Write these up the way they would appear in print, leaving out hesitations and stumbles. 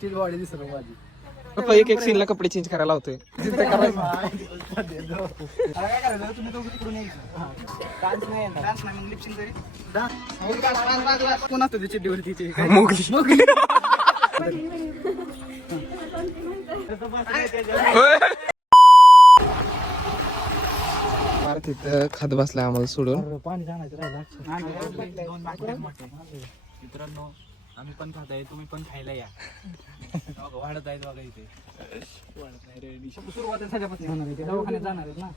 Steel body दिसत माझी. एक एक सीनला कपडे चेंज करायला होते. काय करायचं तुम्ही दोघं तिकडून यायचं. डान्स नाही मग लिपसिंग तरी कोण असतो ते चिड्डीवरती ते मोगली तिथं खात बसलाय आम्हाला सोडून. पाणी जाण्याचं राहिलं. मित्रांनो आम्ही पण खात आहे, तुम्ही पण खायला या. वाढत आहेत बघा इथे. वाढत नाही रे. सुरुवात सध्यापासून होणार आहे. दवाखान्यात जाणार आहेत ना.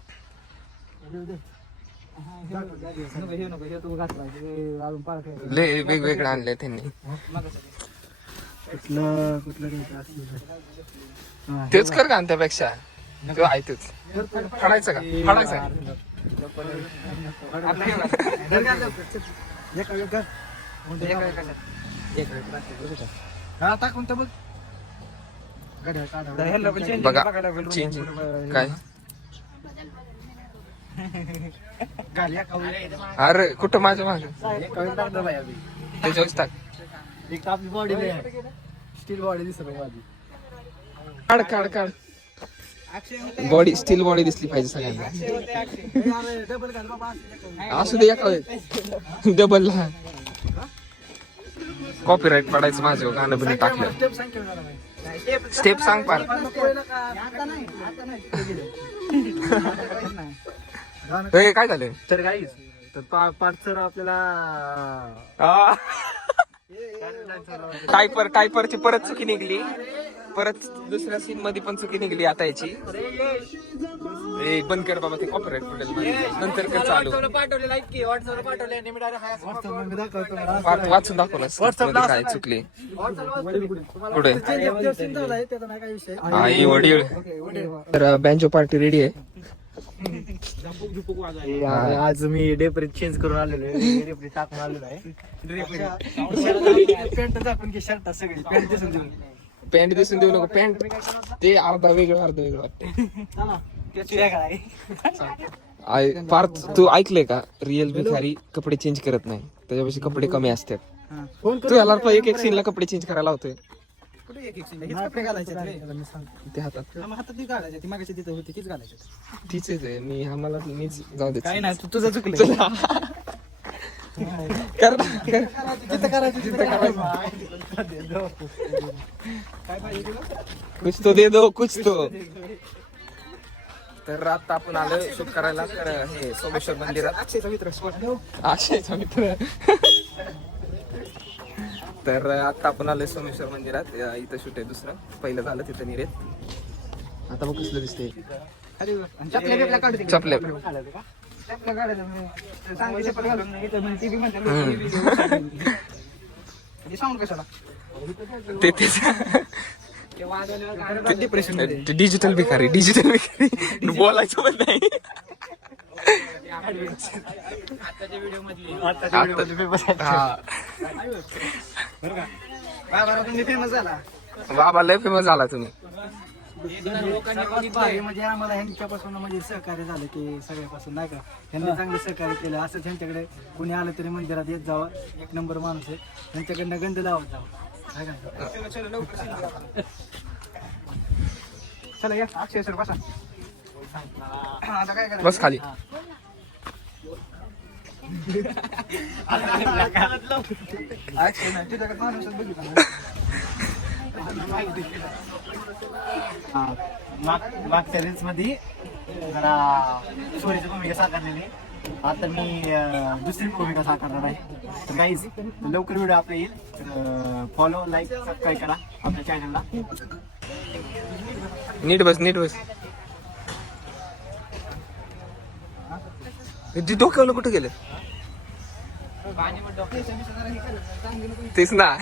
हे तू घातला अजून पार्क लय वेगवेगळं आणलंय त्यांनी. कुठलं तेच कर का त्यापेक्षा तो आहे तेच फाडायचं का फाडायचं टाकून तर बघ बघा चेंज काय. अरे कुठं माझ्या मागे त्याच्यावरच टाक. एक आपली बॉडी स्टील बॉडी दिसत माझी. काढ काढ काढ. बॉडी स्टील बॉडी दिसली पाहिजे सगळ्यांना. असू दे एका डबल कॉपीराईट पडायचं माझं गाणं बिणं टाकलं. स्टेप सांग पार. काय झालं तर काही तर पार्ट आपल्याला टायपरची परत चुकी निघली. परत दुसऱ्या सीन मध्ये पण चुकी निघली आता याची. बंद कर बाबा ते कॉपीराईट पडेल नंतर कर चालू. वाचून दाखवलं काय चुकली पुढे. आई वडील तर बँजो पार्टी रेडी आहे. आज मी डेपरी चेंज करून आलेलो आहे. डेपरी टाकून आलेलो आहे. पॅन्ट टाकून की शर्ट सगळी पॅन्ट दिसून देऊन. पॅन्ट दिसून देऊ नको. पॅन्ट ते अर्धा वेगळं वाटते. फार तू ऐकलंय का रिअल भिकारी कपडे चेंज करत नाही, त्याच्यापेक्षा कपडे कमी असतात. तू याला एक एक सीनला कपडे चेंज करायला होते. ते हातात तीच आहे. मी आम्हाला मीच जाऊ दे. काय नाही तुझं चुकलं. कर कुछ तो दे दो कुछ तो. तर आता आपण आलो शूट करायला हे सोमेश्वर मंदिरात. अक्षयचा मित्र. तर आता आपण आलोय सोमेश्वर मंदिरात. इथं शूट आहे दुसरं. पहिलं झालं तिथं निरेत. आता बघ कसलं दिसतंय. चपल्या डिजिटल भिकारी बोलायचं पण नाही. बाबा लय फेमस झाला तुम्ही. म्हणजे आम्हाला ह्यांच्यापासून म्हणजे सहकार्य झालं की सगळ्यापासून नाही का. ह्यांनी चांगलं सहकार्य केलं. असंच ह्यांच्याकडे कोणी आलं तरी मंदिरात येत जावं. एक नंबर माणूस आहे. ह्यांच्याकडनं गंध लावत जावं. चला या अक्षय सर बसा. आता काय करायचं बस खाली. अक्षय नाही तिथं माणूस बघितलं. मागच्या रील्स मध्ये जरा चोरीची भूमिका साकारलेली. आता मी दुसरी भूमिका साकारणार आहे. तर गाईज लवकर व्हिडिओ आपला येईल. तर फॉलो लाईक सबस्क्राईब करा आपल्या चॅनलला. नीट बस डोक्यावर कुठे गेलं तेच ना.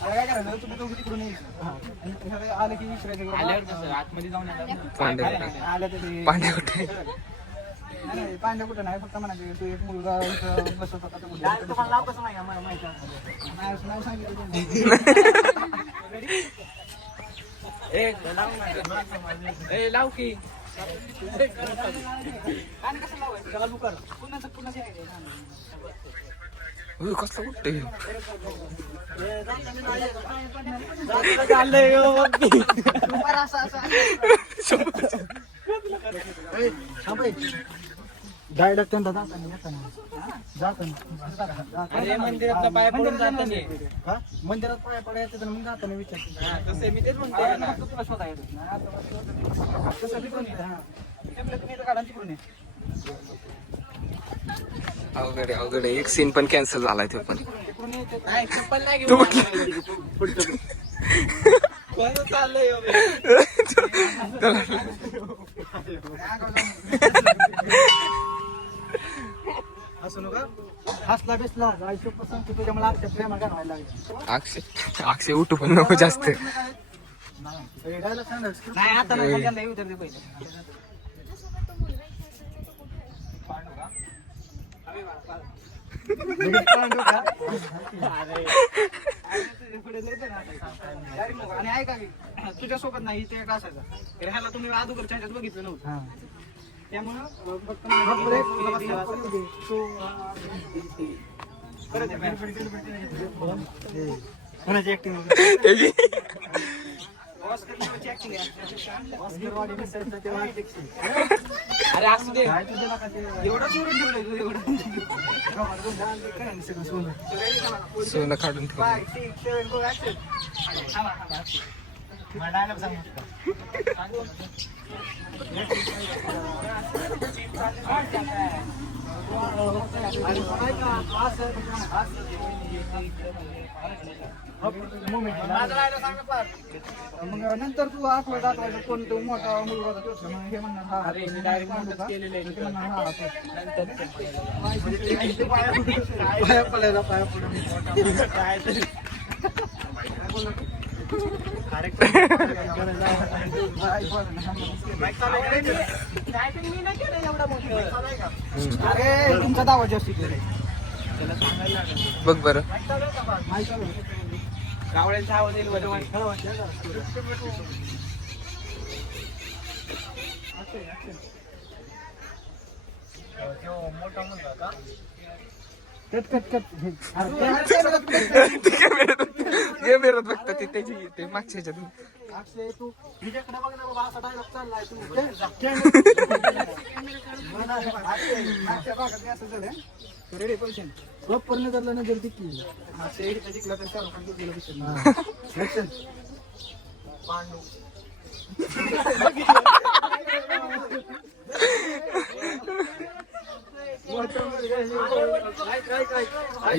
काय करायचं तुम्ही दोघं तिकडून यायचं. आलं की आतमध्ये जाऊन पांड्या कुठे पांड्या कुठं नाही. फक्त म्हणायचं तू एक मुलगा बसत होता. नाव सांगितलं. लाव की आणि कसं लावायचं. पुन्हा कसलं कुठे डायरेक्ट त्यांना मंदिरात पाया पडून मंदिरात पाया पडायचं तर मग जाताना विचार मी तेच म्हणतो अवघड आहे, अवघड आहे. एक सीन पण कॅन्सल झालाय तो पण तू असं नका हसला बिसला जायचं पसंत तुझ्या मला आजच्या प्रेमा घालवायला लागेल अक्षय उठू पण नको जास्त. नाही आता नाही त्यांना येऊ तर दे पहिले आणि ऐका की तुझ्यासोबत नाही ते एक असायचा तर ह्याला तुम्ही अगोदरच्या ह्याच्यात बघितलं नव्हतं त्यामुळं फक्त कोणाची ऍक्टिंग अरे असू दे एवढं चोरून ठेवलं सोनं काढून ठेव. नंतर तू आठवड्यात कोणतं मोठा मुलगा होता तो हे म्हणणार हा पाया पडायला पाया पडून अरे तुमचा दावा जास्त बघ बरं गावड्यांचा आवाज येईल मोठा मुलगा का कट कट कट कॅमेऱ्यात बघता ते त्याची ते मागच्या ह्याच्यातून अक्षय तू तुझ्याकडे बघ ना बाबा असा डायलॉग चाललाय तू रेडी पैसे प्रॉपर नजरला नजर टिकली जिंकला तर पांडू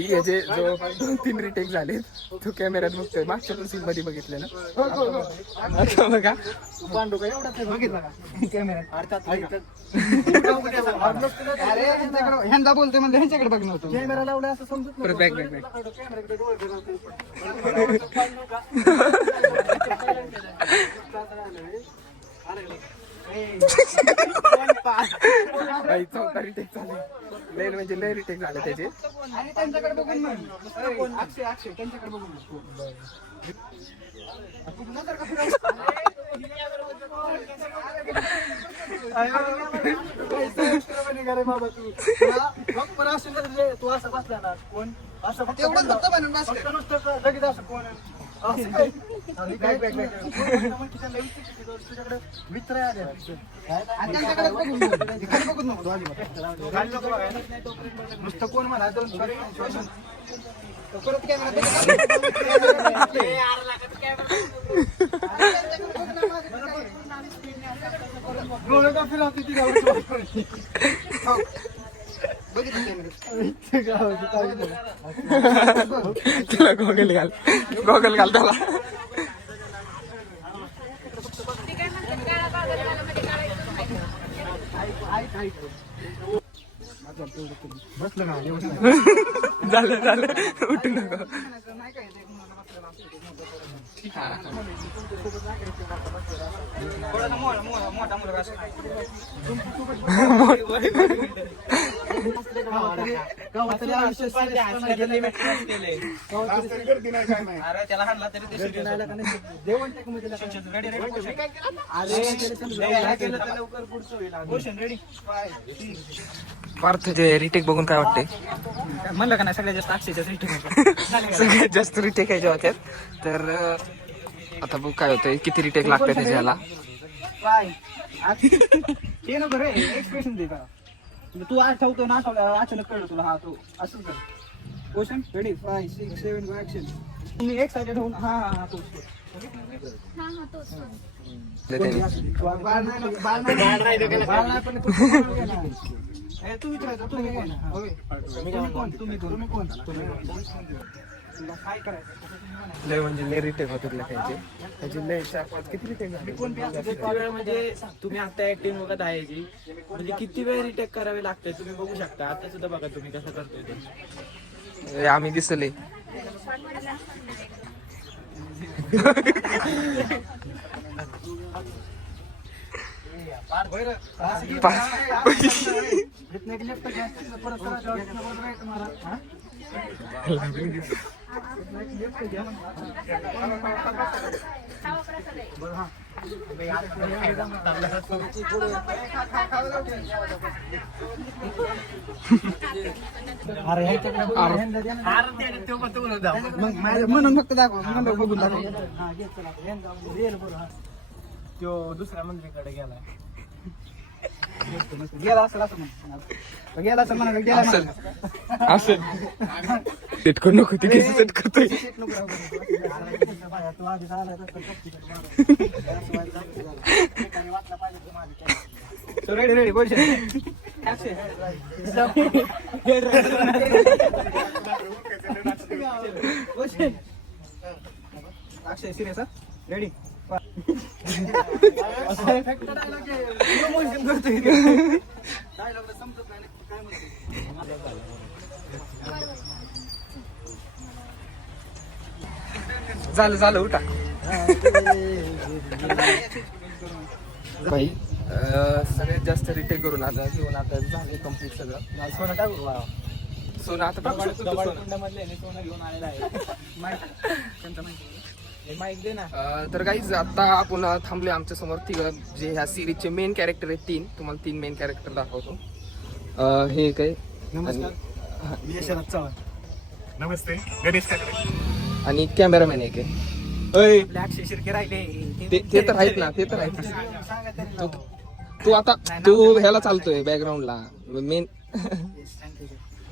याचे जो 2-3 रिटेक झाले तो कॅमेऱ्यात बघतोय. मागच्या पण सीन मध्ये बघितले ना आता बघा पांडू का एवढा बघितला का कॅमेऱ्यात अरे ह्यांदा बोलतोय म्हणजे ह्यांच्याकडे बघ नव्हतं कॅमेरा लावला असं समजत परत बॅक बॅक बॅक चौथा रिटेक झाले लय म्हणजे लय रिटेक झाले त्याचे आणि त्यांच्याकडे बघून म्हण अक्षय अक्षय त्यांच्याकडे बघून बाबा तू असं बसला ना कोण असं फक्त लगेच असं कोण तुझ्याकडे मित्र आले बघून नको नुसतं कोण म्हणा परत कॅमेरा तुला गॉगल घाल त्याला झालं उठू नको मोठा मुलगा पार्थ जे रिटेक बघून काय वाटतंय? म्हणलं का नाही सगळ्यात जास्त अक्षयच्याच सगळ्यात जास्त रिटेक यायच्या होत्यात. तर आता बघ काय होतंय, किती रिटेक लागतंय त्याच्याला. ते नको रे एक्सप्रेशन दे का तू आठवतो ना आठवलं अचानक कळलं तुला हा तू असं कर क्वेश्चन रेडी 5 6 7 ऍक्शन तुम्ही एक्साइटेड होऊन हा हा हा तोच तू विचारायचं तुम्ही कोण तुम्ही कोण काय करायचं लय म्हणजे लय रिटेक होतात लोकांचे. त्याची लय 4-5 किती रिटेक झाले? म्हणजे तुम्ही आता ऍक्टिंग बघत आहे जी म्हणजे किती वेळ रिटेक करावे लागते तुम्ही बघू शकता. आता सुद्धा बघा तुम्ही कसं करतोय ते. आम्ही दिसले. म्हणून फक्त दाखवा बघून दाखवा तो दुसऱ्या मंत्रीकडे गेला गेला असेल असं म्हणा गेला असं म्हणाला गेला असेल असेल सेट करू नको, ती कशी सेट करतोय. तू आधी आला रेडी रेडी बोल अक्षय सिरियस रेडी झालं झालं उठा. भाई सगळ्यात जास्त रिटेक करून आता घेऊन आता झाले कम्प्लीट सगळं. सोनं टाकू सोनं आता टाकू शकतो तू सोनं. मधले सोनं घेऊन आलेला आहे माईक दे ना. तर गाईज आता आपण थांबले आमच्या समोर तिघं जे ह्या सिरीजचे मेन कॅरेक्टर आहेत 3. तुम्हाला 3 मेन कॅरेक्टर दाखवतो. हे काय नमस्ते गणेश ठाकरे आणि कॅमेरामॅन एक आहे. अक्षय शिर्के राहिले ते तर आहेत ना, ते तर आहेत. तू आता तू ह्याला चालतोय बॅकग्राऊंडला मेन.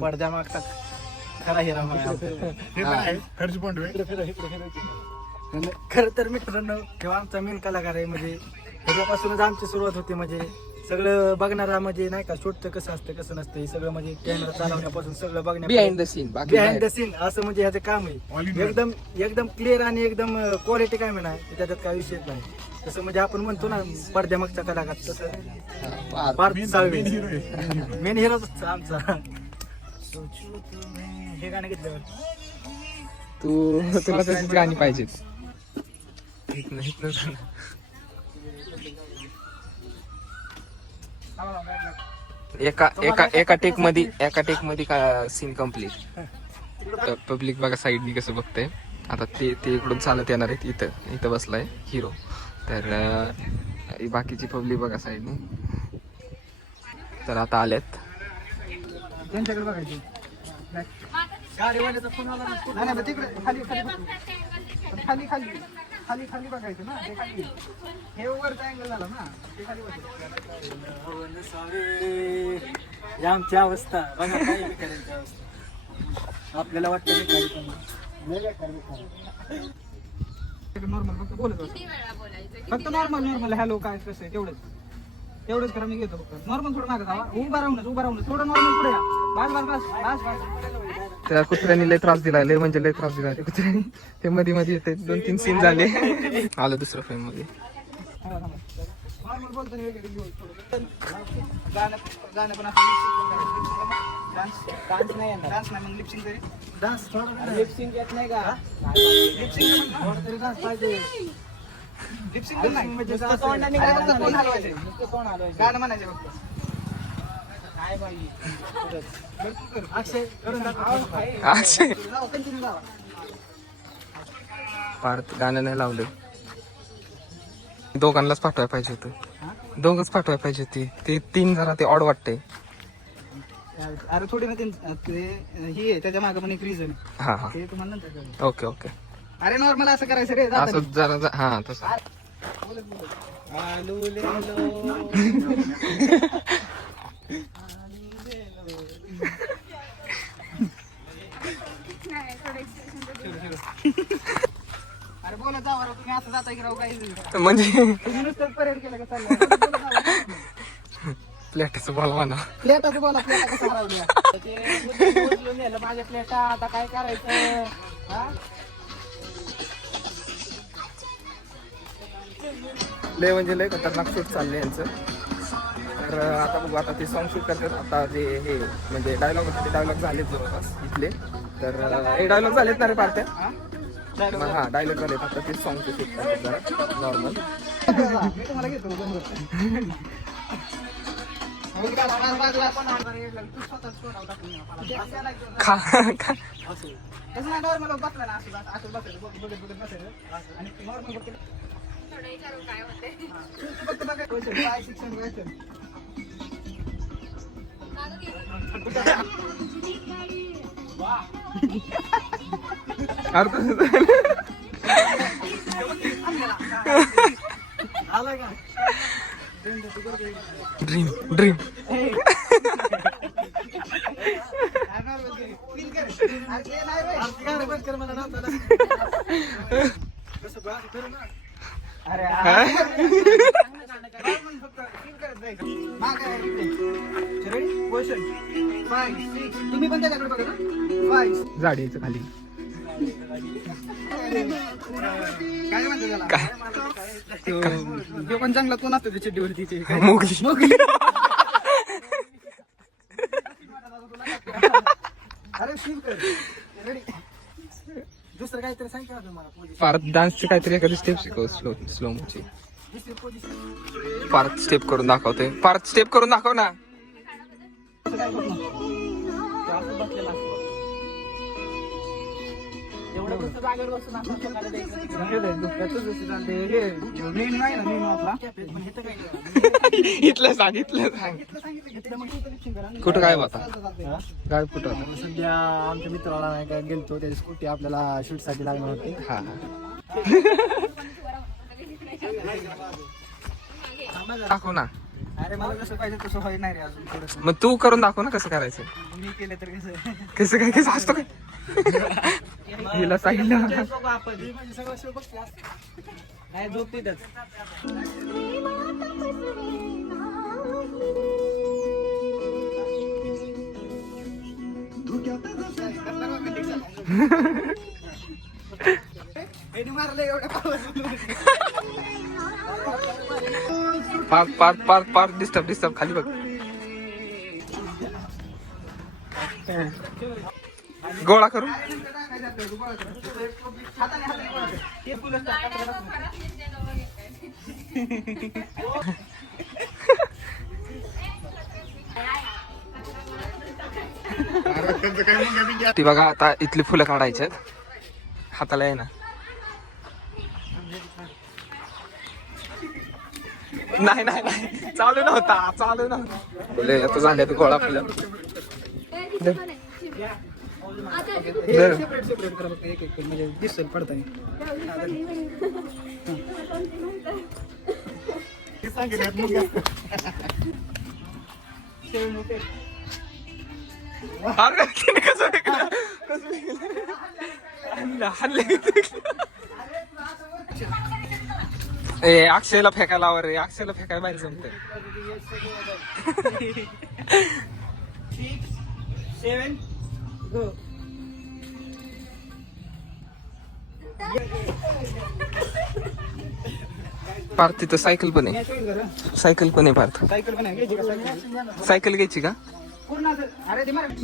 पडद्या मागतात खरा हिरा खर्च पण खरं तर मित्रांनो किंवा आमचा मेन कलाकार आहे म्हणजे त्याच्यापासूनच आमची सुरुवात होते. म्हणजे सगळं बघणारा म्हणजे नाही का शूटचं कसं असतं कसं नसतं हे सगळं म्हणजे कॅमेरा चालवण्यापासून सगळं बिहाइंड बघण्या द सीन बाकी बिहाइंड द सीन असं म्हणजे ह्याचं काम आहे. एकदम एकदम क्लिअर आणि एकदम क्वालिटी काय म्हणा त्याच्यात काही विषय नाही. तसं म्हणजे आपण म्हणतो ना पडद्यामागचा कलाकार तसं पार्थ साळवे मेन हिरोच आमचा. हे गाणं घेतल्यावर तुला तशीच गाणी पाहिजेत. एका टेक मध्ये का सीन कम्प्लीट. पब्लिक बघा साईडनी कसं बघतंय. आता ते इकडून चालत येणार आहेत. इथं बसलाय हिरो. तर बाकीची पब्लिक बघा साईडनी. तर आता आल्यात त्यांच्याकडे बघायची गाडीवाल्याचा फोन आला ना तिकडे खाली खाली खाली खाली खाली खाली बघायचं ना ते खाली हे वरचा अँगल झाला ना ते खाली बघायचं. आमची अवस्था बघा काही भिकाऱ्यांची अवस्था आपल्याला वाटतं नॉर्मल फक्त बोलत फक्त नॉर्मल हॅलो काय कसं आहे तेवढंच करा. मी घेतो फक्त नॉर्मल थोडं मागं जावा उभा राहूनच थोडं नॉर्मल पुढे बस त्या कुत्र्याने लय त्रास दिला. लय म्हणजे लय त्रास दिला त्या कुत्र्याने. ते मध्ये येते 2-3 सीन झाले. आलं दुसरं फ्रेम मध्ये. नॉर्मल बोलतो गाणं पण डान्स नाही डान्स नाही मग लिपसिंग तरी डान्स लिपसिंग येत नाही का लिपसिंग तरी डान्स पाहिजे. लिपसिंग नाही म्हणजे गाणं म्हणायचं फक्त अक्षय करून दाखव. अक्षय जाऊ, continue जाऊ. पार्थ गाणं नाही लावलं. दोघांनाच पाठवायला पाहिजे होतं. दोघच पाठवायला पाहिजे होती. ते 3 जरा ते ऑड वाटते. अरे थोडी ना ते ही आहे त्याच्या मागे पण एक रिझन हा हा ते तुम्हाला नंतर कळेल. Okay okay. अरे नॉर्मल असं करायचं रे जाताना. असं जरा हा तसं. आलू लेलो. अरे बोला जावा राव, तुम्ही असं जाताय की राव काही म्हणजे तुम्ही नुसतं परेड केलं का चाललं. प्लेटाचं बॉल म्हणा. प्लेटाचं बोला प्लेटा कसं हरवल्या. ते उचलून नेलं माझ्या प्लेटा. आता काय करायचं? हा? लय म्हणजे लय खतरनाक शूट चाललंय यांचं. तर आता बघू आता ते सॉन्ग शूट करतात. आता जे हे म्हणजे डायलॉग होते ते डायलॉग झालेत जवळपास इथले. तर हे डायलॉग झालेत ना रे पार्ट्या. हा डायलॉग झालेत. आता ते सॉन्ग शूट करतात जरा नॉर्मल. मी तुम्हाला घेतो बरोबर. खा खा कसं नाही नॉर्मल बसला ना असं असं बसायचं बघत बघत बसायचं आणि नॉर्मल बघत फक्त बघायचं काय शिक्षण घ्यायचं. आलाय का ड्रीम ड्रीम. तुम्ही पण त्याच्याकडे बघा ना. झाडीचं खाली काय म्हणतो त्याला काय तो पण चांगला कोण असतो त्या चिड्डीवरती ते काय? मोगली. मोगली. अरे फील कर रेडी. दुसरं काहीतरी सांग का तुम्हाला पोझिशन. पार्थ डान्सची काहीतरी एखादी स्टेप शिकव स्लो स्लो मोची. दुसरी पोझिशन पार्थ स्टेप करून दाखवते. पार्थ स्टेप करून दाखव ना. एवढं कसं जागेवर बसून आपण स्वतःला द्यायचं तिकडे? मेन नाही ना मेन आपला इथलं सांग इथलं सांग. कुठं काय होता काय कुठं होता. सध्या आमच्या मित्राला नाही का गेलतो त्याची स्कूटी आपल्याला शूट साठी लागणार होती. हा दाखव ना. अरे मला कसं पाहिजे तसं व्हाय नाही रे अजून थोडंसं. मग तू करून दाखव ना कसं करायचं. मी केलं तर कसं कसं काय कसं असतो काय. हिला सांगितलं. बघू आपण. म्हणजे सगळं शो बघते नाही झोपते त्याच. मारलं एवढ्या पार्थ पार्थ पार्थ पार्थ डिस्टर्ब डिस्टर्ब खाली बघ. गोळा करू. ती बघा आता इथली फुलं काढायची आहेत. हाताला आहे ना. नाही नाही नाही चालू नव्हता चालू नव्हता. बोले आता झाले तर गोळा फुलं. सेपरेट सेपरेट करा फक्त एक एक म्हणजे दिसेल पडताना. अरे तिने कसं विकलं? कसं विकलं? हल्ले ए अक्षयला फेकायला लावा रे. अक्षयला फेकायला बाहेर जमते. 6, 7 गो. पार्थ तिथं सायकल पण आहे. सायकल पण आहे पार्थ. सायकल पण आहे घ्यायची का सायकल? सायकल घ्यायची का. पूर्ण असं अरे ते मराठी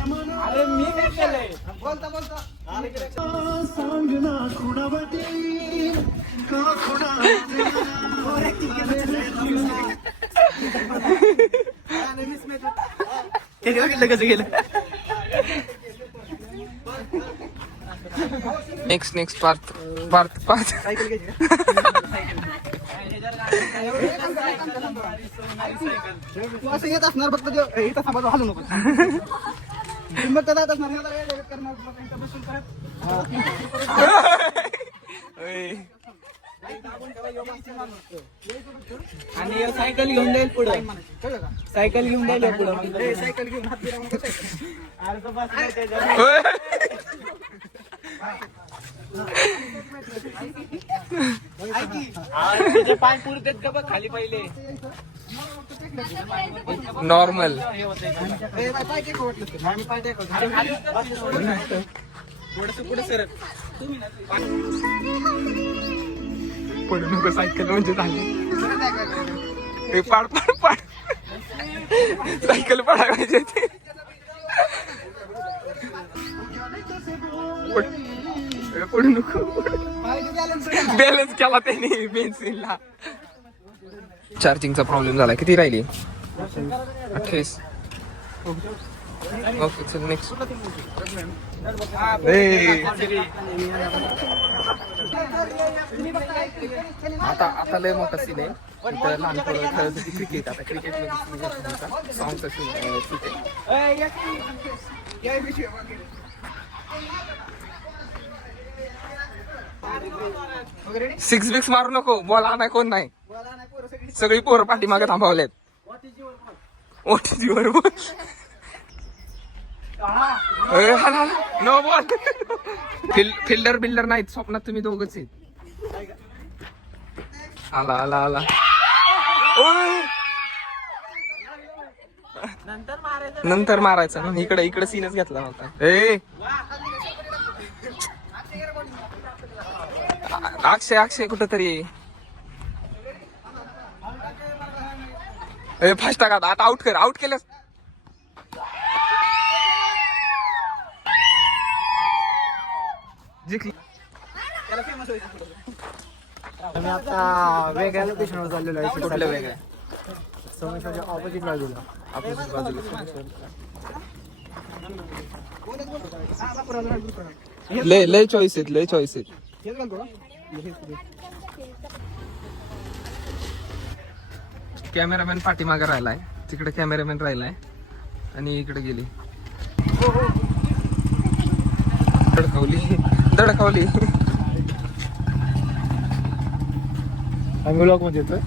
अरे मी काय केलंय? बोलता बोलता त्याने बघितलं कसं गेलं. नेक्स्ट पार्थ सायकल घ्यायची तू असं येत असणार फक्त इथं थांबा हलू नको फक्त जात असणार याला वेळ करणार इथं बसून आणि सायकल घेऊन जाईल पुढे, सायकल घेऊन जाईल पुढे. सायकल घेऊन हात फिरवून अरे तो बस नाही त्याच्यावर. त्याचे पाय पुरतेत का बघ खाली पहिले. नॉर्मल. पाय टेक वाटलं आम्ही पाय टेक थोडस पुढे सरक. पडू नको सायकल म्हणजे झाली. पाड सायकल पाडायचे ते. पडू नको. बॅलन्स केला त्याने बेन्सिनला. चार्जिंगचा प्रॉब्लेम झाला. किती राहिली? 28. ओके चल नेक्स्ट. आता लय मोठा सीन आहे. इथं लहान पोरं खेळत होती क्रिकेट. आता क्रिकेट मध्ये सॉंगचा शूट आहे. सिक्स बिक्स मारू नको. बॉल आणाय कोण नाही. सगळी पोरं पाठीमागे थांबवलेत. ओटीजीवर बोल. No ball. फिल्डर बिल्डर नाहीत स्वप्नात. तुम्ही दोघच आहेत. आला नंतर मारायचं ना. इकडे सीनच घेतला होता. अक्षय कुठं तरी फास्ट टाका. आता आउट केल्यास. जिंकली. आम्ही आता वेगळ्या लोकेशनवर चाललेलो आहे. कुठल्या वेगळ्या? सोमेश्वरच्या ऑपोजिट बाजूला. ऑपोजिट बाजूला. लय चॉईस आहेत. कॅमेरामॅन पाठीमागे राहिलाय. तिकडे कॅमेरामॅन राहिलाय आणि इकडे गेली. दडकावली. आम्ही ब्लॉग मध्ये येतोय.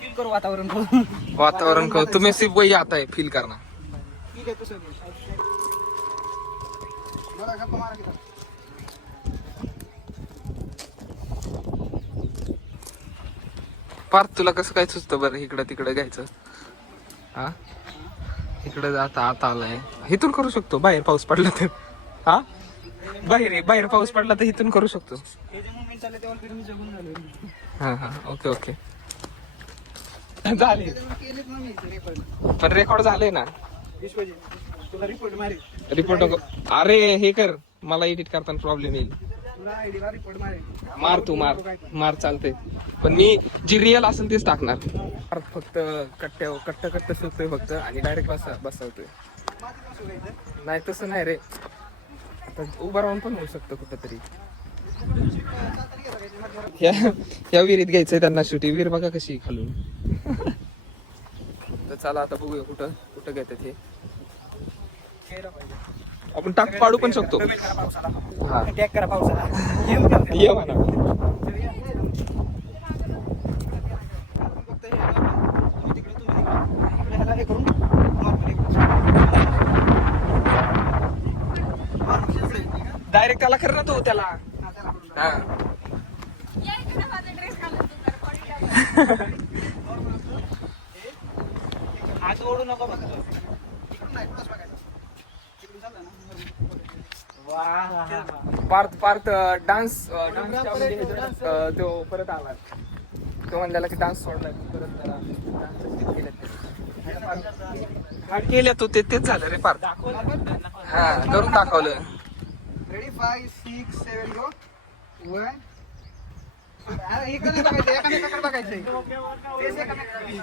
फील करू वातावरण को तुम्हें सिर्फ वही आता है फील करना. ठीक आहे तसं बरं गप्पा मारा की. पार्थ तुला कसं काय सुचतं बरं इकडं तिकडे घ्यायचं? हा इकडे आता आलाय. इथून करू शकतो. बाहेर पाऊस पडला तर. हा बाहेर पाऊस पडला तर इथून करू शकतो. हा ओके झाले. पण रेकॉर्ड झाले ना. तुला रिपोर्ट मारे. रिपोर्ट नको. अरे हे कर. मला एडिट करताना प्रॉब्लेम येईल. तुला आयडीला रिपोर्ट मारे. तू मार चालते. पण मी जी रिअल असेल तेच टाकणार. फक्त कट्ट सुटतोय फक्त आणि डायरेक्ट बसवतोय. नाही तसं नाही रे. आता उभं राहून पण होऊ शकतं कुठंतरी. या विहिरीत घ्यायचंय त्यांना शूट. विहीर बघा कशी खालून. तर चला आता बघूया कुठं घेतात हे. आपण टाक पाडू पण शकतो. हा टॅग करा पावसाला. ये म्हणा. डायरेक्ट त्याला कर ना तू त्याला. हा आज सोडू नको बघ. पार्थ डान्स तो परत आला. तो म्हणलेला की डान्स सोडला परत त्याला केल्या तू तेच झालं रे पार्थ. हा करून दाखवलं. रेडी 5 6 7 गो 1 एकामेकाकडे बघायचंय. तेच एकामेकाकडे.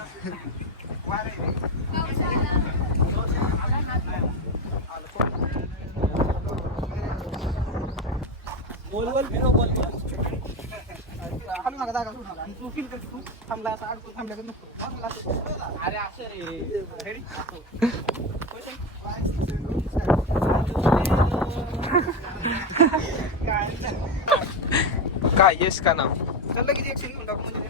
बोल फिरो बोल. हलू नका जागा सोडू नका. आणि तू फील कर तू थांबला असं अडकून थांबल्याकडे नको. अरे असं रे. रेडी काय यश का नाव? चाललं किती ऍक्शन घेऊन टाकू म्हणजे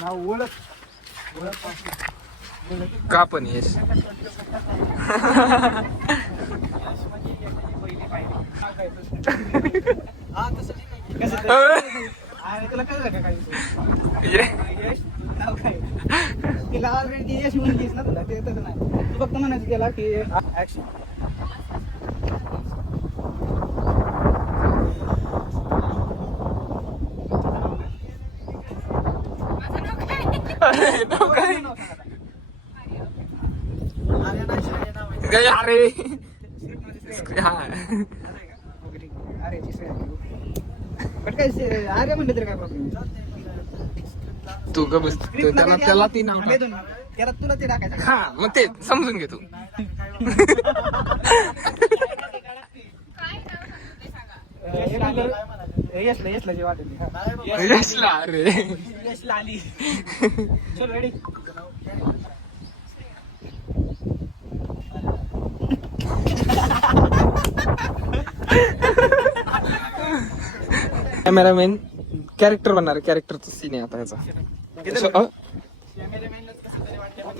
नाव ओळख का पण यश? हा तसं अरे तुला कळलं का काही यश नाव काय तिला ऑलरेडी यश म्हणलीस ना तुला ते तसं नाही तू फक्त म्हणायचं त्याला की ऍक्शन अरे हा अरे पण काय अरे म्हणलं तरी काय प्रॉब्लेम तू ग बस त्याला ती नाव टाक. त्याला तुला ते टाकायचं हा मग ते समजून घे तू. यशला जे वाटेल ते. यशला अरे यशला आली. चल रेडी कॅमेरामॅन कॅरेक्टर बनणार. कॅरेक्टरचा सीन आहे आता ह्याचा.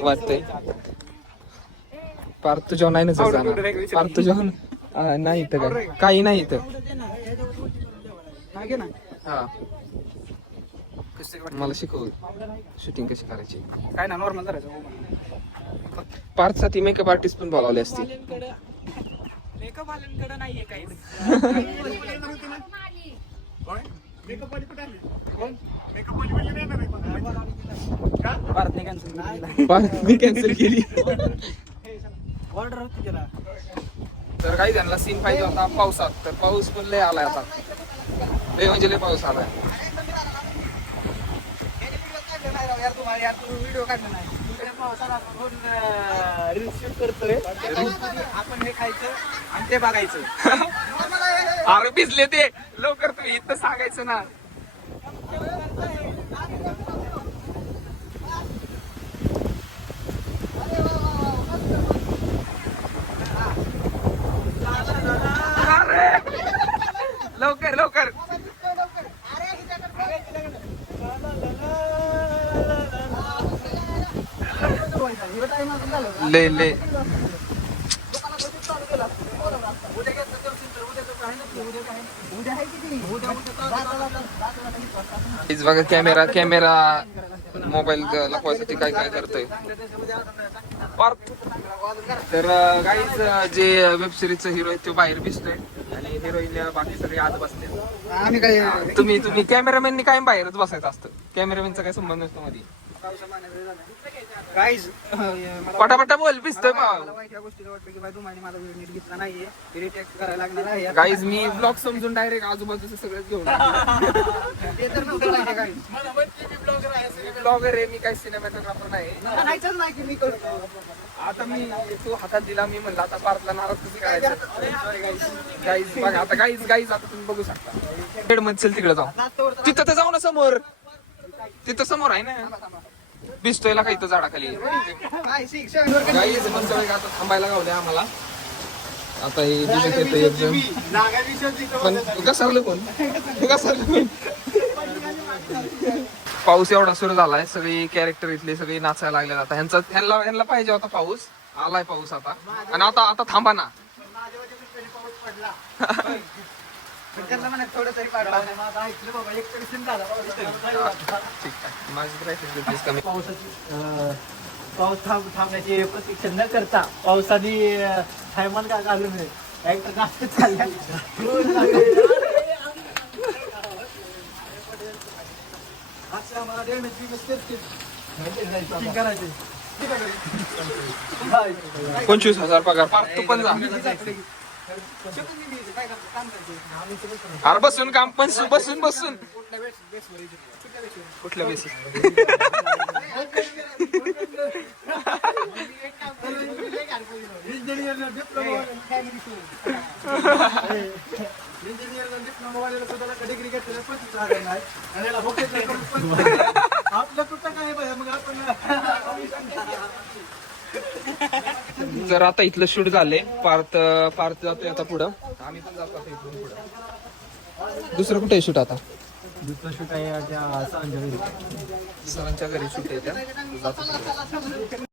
वाटतंय पार्थ तुझ्या नाही ना जाणार. पार्थ तुझ्या नाही इथं काय काही नाही इथं. मागे ना हा मला शिकव शूटिंग कशी करायची. काय ना नॉर्मल करायचं पार्थ साठी मेकअप आर्टिस्ट पण बोलावले असते. मेकअप वाल्यांकडे नाहीये काही. मी कॅन्सल केली. ऑर्डर होती त्याला तर काही त्यांना सीन पाहिजे होता पावसात. तर पाऊस पण लय आलाय आता. लय म्हणजे लय पाऊस आलाय. व्हिडिओ काढला नाही रील्स शूट करतोय आपण हे खायचं आणि ते बघायचं. अरे भिजले ते लवकर तू इथं सांगायचं ना. लवकर लवकर ले ले बघा कॅमेरा मोबाईल लपवायसाठी काय काय करतोय. तर गाईज जे वेब सिरीजचा हिरो आहे तो बाहेर दिसतोय आणि हिरोईन बाकी सगळे आत बसते. आम्ही काय तुम्ही कॅमेरामॅननी काय बाहेरच बसायचं असतं. कॅमेरामॅनचा काय संबंध नसतो मध्ये. गाईज पटापटा बोल भिजतोय मला वाईट या गोष्टीला वाटलं की बाई तुम्हाला माझा व्हिडिओ नीट घेतला नाहीये रिटेक्ट करायला लागणार आहे गाईज मी ब्लॉग समजून डायरेक्ट आजूबाजूचं सगळं घेऊन ते तर नव्हतं पाहिजे गाईज ब्लॉगर आहे मी काही सिनेमॅटोग्राफर नाही. म्हणायचंच नाही की मी करतो. आता मी तू हातात दिला मी म्हणलं आता पार्थला नाराज कसं करायचं. गाईज बघा आता गाईज आता तुम्ही बघू शकता. बेड मध्ये तिकडे जाऊ तिथं तर जाऊ ना समोर. तिथं समोर आहे ना भिजतोयला का इथं झाडाखाली. गाईज मस्त आता थांबायला गावले आम्हाला. आता हे दिसत येतं एकदम पण घसरलं कोण घसरलं. पाऊस एवढा सुरू झालाय सगळी कॅरेक्टर इथले सगळे नाचायला लागले. आता ह्यांना पाहिजे होता पाऊस. आलाय पाऊस आता आणि आता थांबा ना. थोडं तरी ऐकलं बाबा एक तरी सीन झाला ठीक आहे माझी ट्रॅफिक कमी. पाऊस थांबण्याची प्रतीक्षा न करता पावसाने थैमान का घालून ऍक्टर नाचत चालल्या. आम्हाला करायचे 25,000 पगार फार तू पण जा. अरे बसून काम पण बसून कुठल्या बेसिस इंजिनियर डिप्लोमा वाल्याला स्वतःला डिग्री घेतलेला 25,000 नाही आणि याला vocational करून 25,000. आपलं कुठं काय बघा मग आपण जर आता इथलं शूट झाले पार्थ जातोय आता पुढं आम्ही पण जातो आता इथून पुढं. दुसरं कुठे शूट आता दुसरं शूट आहे त्या सरांच्या घरी शूट आहे त्या जातो पुढं.